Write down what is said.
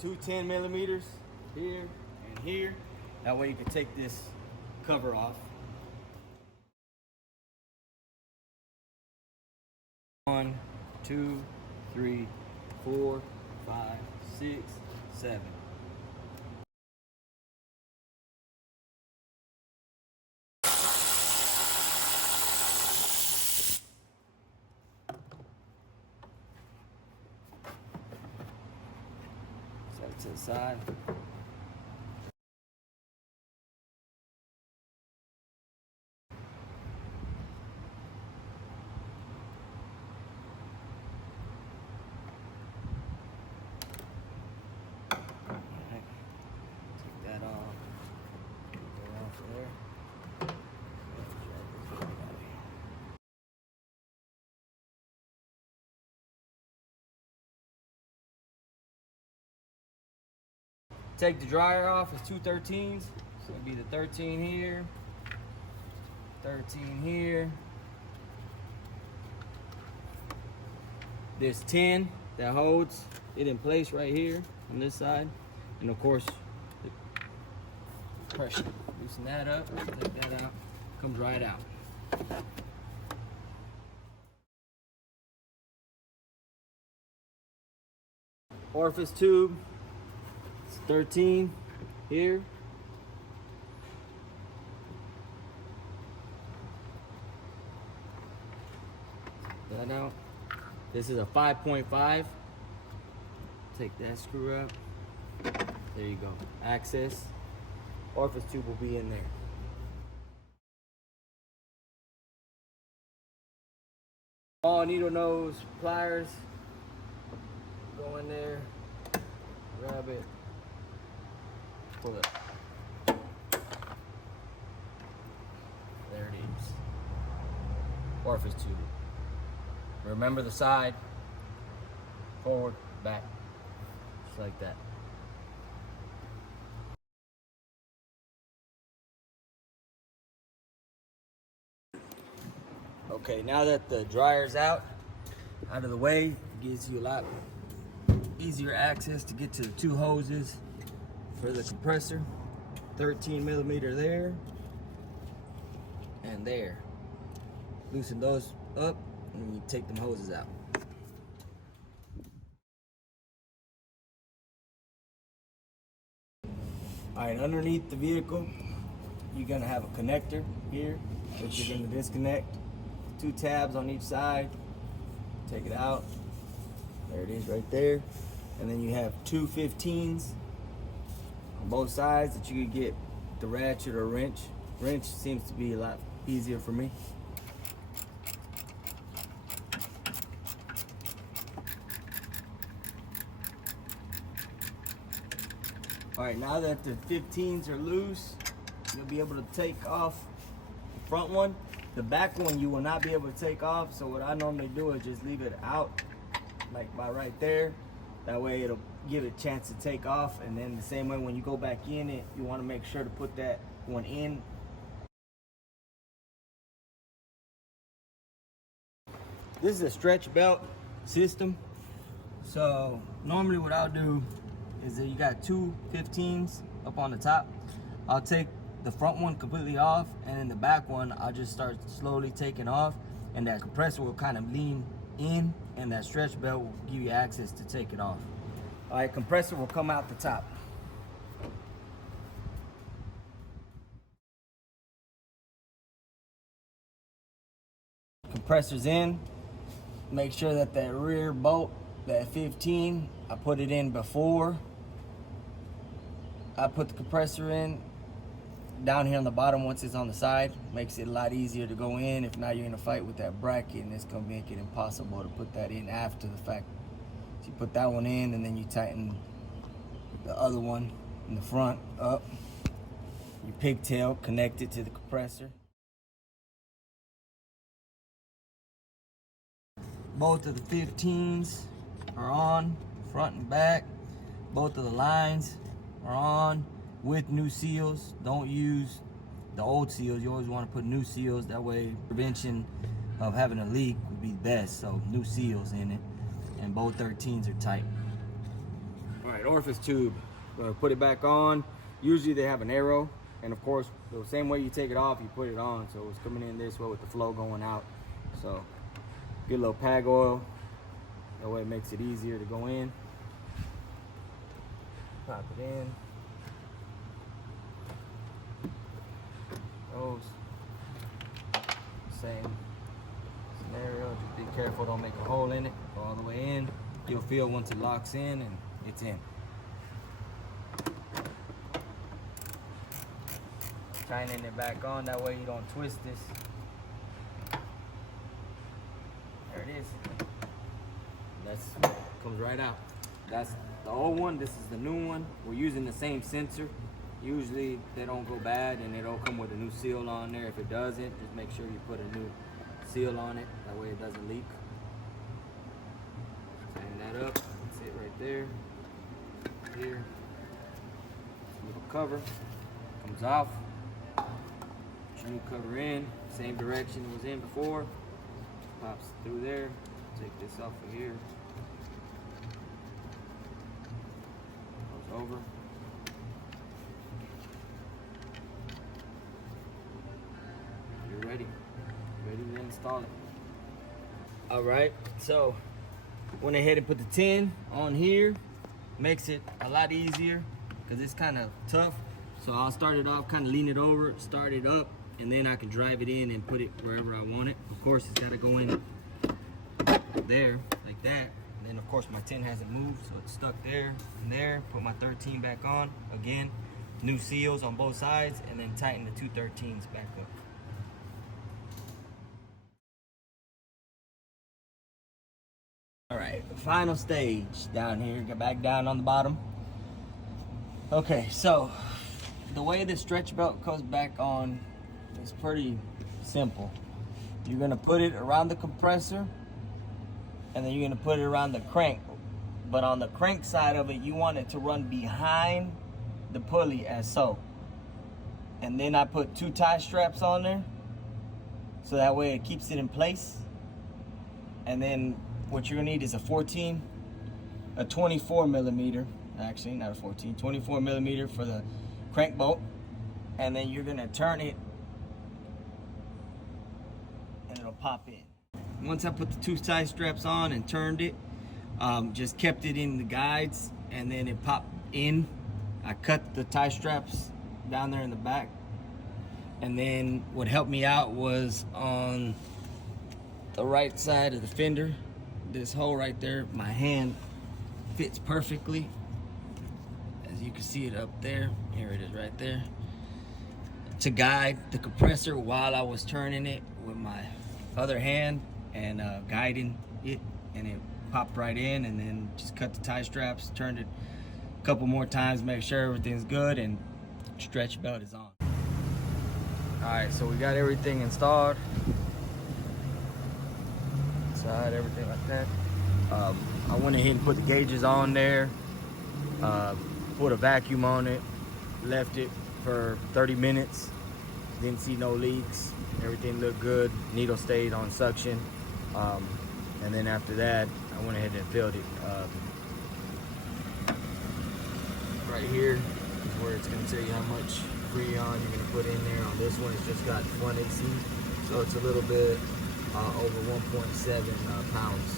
two 10 millimeters here and here. That way you can take this cover off. 1, 2, 3, 4, 5, 6, 7. Set it to the side. Take the dryer off, it's 2 13s. So it'll be the 13 here, 13 here. This 10 that holds it in place right here on this side. And of course, the pressure. Loosen that up, take that out, comes right out. Orifice tube. 13 here. That out. This is a 5.5. Take that screw up. There you go. Access. Orifice tube will be in there. All needle nose pliers. Go in there. Grab it. Pull it. There it is. Orifice tube. Remember the side, forward, back, just like that. Okay, now that the dryer's out of the way, it gives you a lot easier access to get to the 2 hoses for the compressor. 13 millimeter there and there. Loosen those up and you take them hoses out. Alright, underneath the vehicle, you're gonna have a connector here, which you're gonna disconnect. 2 tabs on each side. Take it out. There it is right there. And then you have 2 15s on both sides that you could get the ratchet or wrench. Wrench seems to be a lot easier for me. All right, now that the 15s are loose, you'll be able to take off the front one. The back one you will not be able to take off, so what I normally do is just leave it out, like by right there. That way it'll give it a chance to take off, and then the same way when you go back in it, you want to make sure to put that one in. This is a stretch belt system. So normally what I'll do is that you got 2 15s up on the top. I'll take the front one completely off, and then the back one I'll just start slowly taking off, and that compressor will kind of lean in, and that stretch belt will give you access to take it off. All right, compressor will come out the top. Compressor's in. Make sure that that rear bolt, that 15, I put it in before I put the compressor in. Down here on the bottom, once it's on the side, makes it a lot easier to go in. If not, you're gonna fight with that bracket, and it's gonna make it impossible to put that in after the fact. So you put that one in, and then you tighten the other one in the front up. Your pigtail connected to the compressor. Both of the 15s are on, front and back. Both of the lines are on with new seals. Don't use the old seals. You always want to put new seals. That way prevention of having a leak would be best. So new seals in it. And both 13s are tight. All right, orifice tube. We're gonna put it back on. Usually they have an arrow, and of course, the same way you take it off, you put it on. So it's coming in this way with the flow going out. So get a little pag oil. That way it makes it easier to go in. Pop it in. Those. Same scenario. Just be careful, don't make a hole in it. Go all the way in. You'll feel once it locks in and it's in. Tightening it back on, that way you don't twist this. There it is. That's comes right out. That's the old one, this is the new one. We're using the same sensor. Usually they don't go bad and it'll come with a new seal on there. If it doesn't, just make sure you put a new seal on it. That way it doesn't leak. Tighten that up. That's it right there. Here. Little cover. Comes off. Put your new cover in. Same direction it was in before. Pops through there. Take this off of here. Goes over. You're ready to install it. All right, so went ahead and put the 10 on here. Makes it a lot easier because it's kind of tough. So I'll start it off, kind of lean it over, start it up, and then I can drive it in and put it wherever I want it. Of course, it's got to go in there like that. And then of course my 10 hasn't moved, so it's stuck there and there. Put my 13 back on again. New seals on both sides, and then tighten the two 13s back up. All right, final stage down here. Get back down on the bottom. Okay, so the way the stretch belt goes back on is pretty simple. You're gonna put it around the compressor, and then you're gonna put it around the crank. But on the crank side of it, you want it to run behind the pulley as so. And then I put 2 tie straps on there, so that way it keeps it in place. And then what you're gonna need is a 24 millimeter, actually not a 14, 24 millimeter for the crank bolt. And then you're gonna turn it and it'll pop in. Once I put the 2 tie straps on and turned it, just kept it in the guides, and then it popped in. I cut the tie straps down there in the back. And then what helped me out was on the right side of the fender, this hole right there, my hand fits perfectly. As you can see it up there, here it is right there, to guide the compressor while I was turning it with my other hand and guiding it, and it popped right in. And then just cut the tie straps, turned it a couple more times, make sure everything's good, and stretch belt is on. All right, so we got everything installed. Side, everything like that. I went ahead and put the gauges on there, put a vacuum on it, left it for 30 minutes, didn't see no leaks, everything looked good, needle stayed on suction, and then after that I went ahead and filled it. Right here is where it's going to tell you how much Freon you're going to put in there. On this one it's just got 1 AC, so it's a little bit over 1.7 pounds.